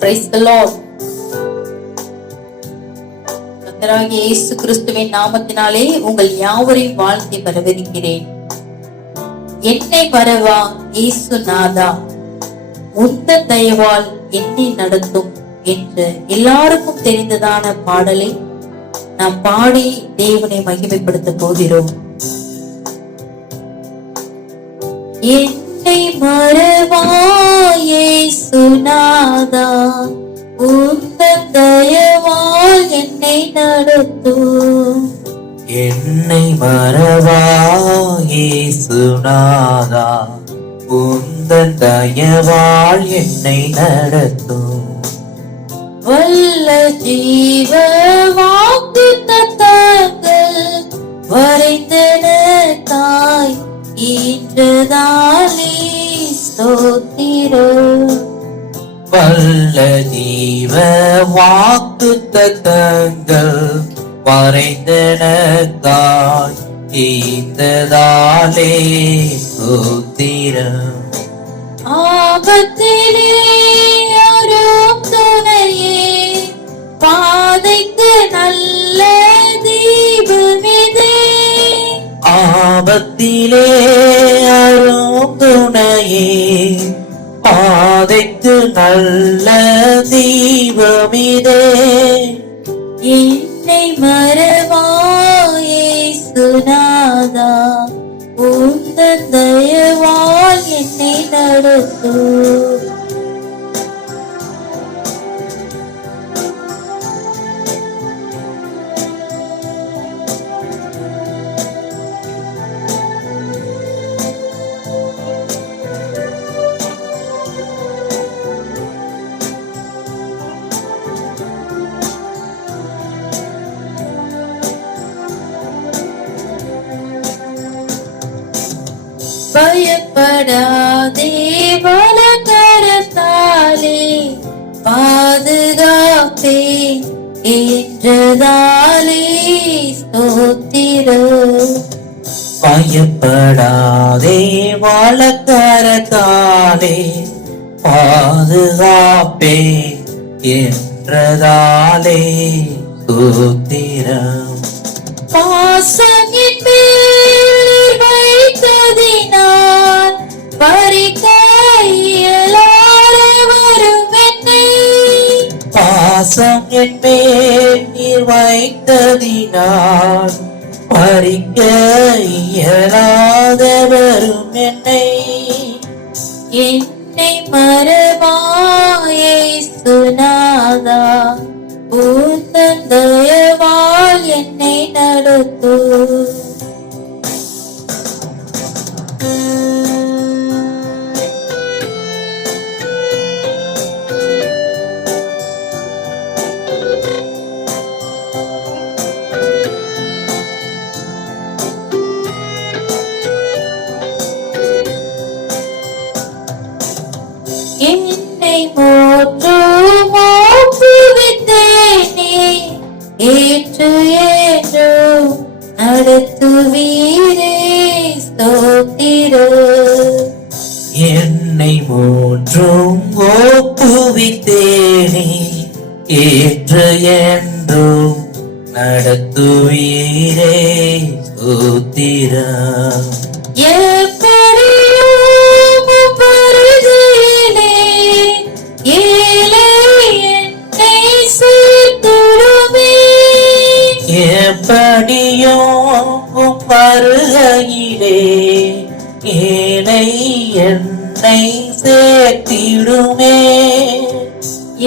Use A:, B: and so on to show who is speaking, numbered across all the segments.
A: Price the கர்த்தராகிய இயேசு கிறிஸ்துவின் நாமத்தினாலே உங்கள் யாவரையும் வாழ்த்தி வரவேற்கிறேன். என்னை வரவா இயேசு நாதா? உந்த தயவால் என்னை நடத்தும் என்று எல்லாருக்கும் தெரிந்ததான பாடலை நாம் பாடி தேவனை மகிமைப்படுத்த போகிறோம். என்னை மறவா சுனாதா உந்த தயவால் என்னை நடத்தும்
B: என்னை மறவாயே சுனாதா உந்தன் தயவால் என்னை நடத்தும்
A: வல்ல ஜீவ வாக்கு தத்தங்கள் வரைந்தன தாய் ஈன்றதாலே ஸ்தோத்திரம்
B: வல்ல ஜீவ வாக்கு தத்தங்கள் மறைந்தனக்காய் ஈந்ததாலே சூத்திரம்
A: ஆபத்திலே யாரும் துணையே பாதைக்கு நல்ல தீபமிதே.
B: ஆபத்திலே அரும் துணையே பாதைக்கு நல்ல தீபமிதே.
A: என்னை மறவாயே சுனாதா உந்தன் தயவால் என்னை நடத்தும் பயப்படாதே வலக்கரத்தாலே பாதுகாப்பே என்றதாலே ஸ்தோத்திரம்.
B: பயப்படாதே வழக்கரத்தாலே பாதுகாப்பே என்றதாலே சூத்திரம்
A: பாசமின்
B: என் மேல் நீர் வைத்ததினால் பறிக்க இயலாத வரும் என்னை.
A: என்னை மறவாயே சுனாதா ஓ என்னை
B: மூன்றும் ஒப்புவித்தேனே ஏற்று என்றும் நடத்துவீரே சூத்திரம்
A: எப்படியும் பருதியிலே ஏழை என்னை சேர்த்திடுமே.
B: என்னை சேர்த்திடுமே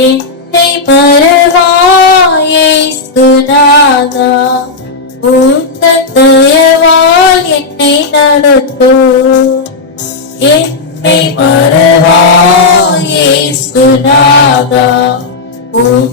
A: என்னை பரவாயை சுனாதா உந்தன் தயவால் என்னை நடத்தும் என்னை பரவாயை சுனாதா உன்